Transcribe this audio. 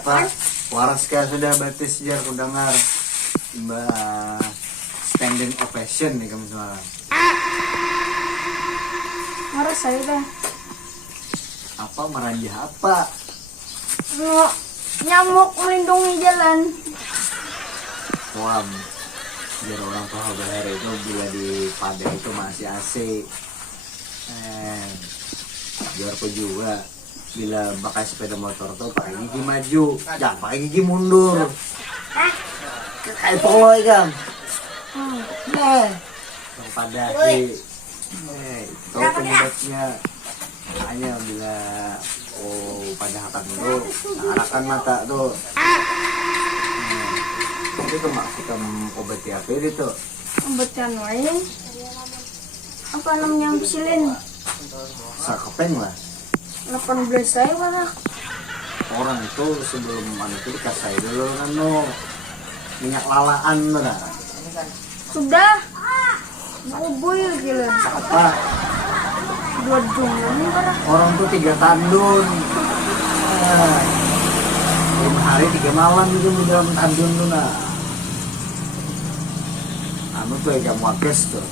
apa waras kah sudah berarti sejarah ku dengar mbak standing ovation nih kamu semalam. Marah saya teh. Apa meranjah apa? Nyamuk melindungi jalan. Wam, biar orang tahu bahar itu bila di Padang itu masih AC. Biar aku juga bila pakai sepeda motor tuh pakai gigi maju, jangan pakai gigi mundur. Kayak polo kan? Yang pada itu penyebabnya hanya bila pada hakan itu arahkan mata tuh. Itu maksudnya obat apa itu? Obat wae. Apa namanya ampisilin? Sakepeng lah. 18 saya mana? Orang itu sebelum itu dikasih dulu kan no minyak lalaan lah. Sudah. Mau boy gila. Apa? 2 jam ini mana? Orang tuh 3 tandun. 5 hari 3 malam itu di dalam tandun tuh nah. Anu tuh yang wages tuh.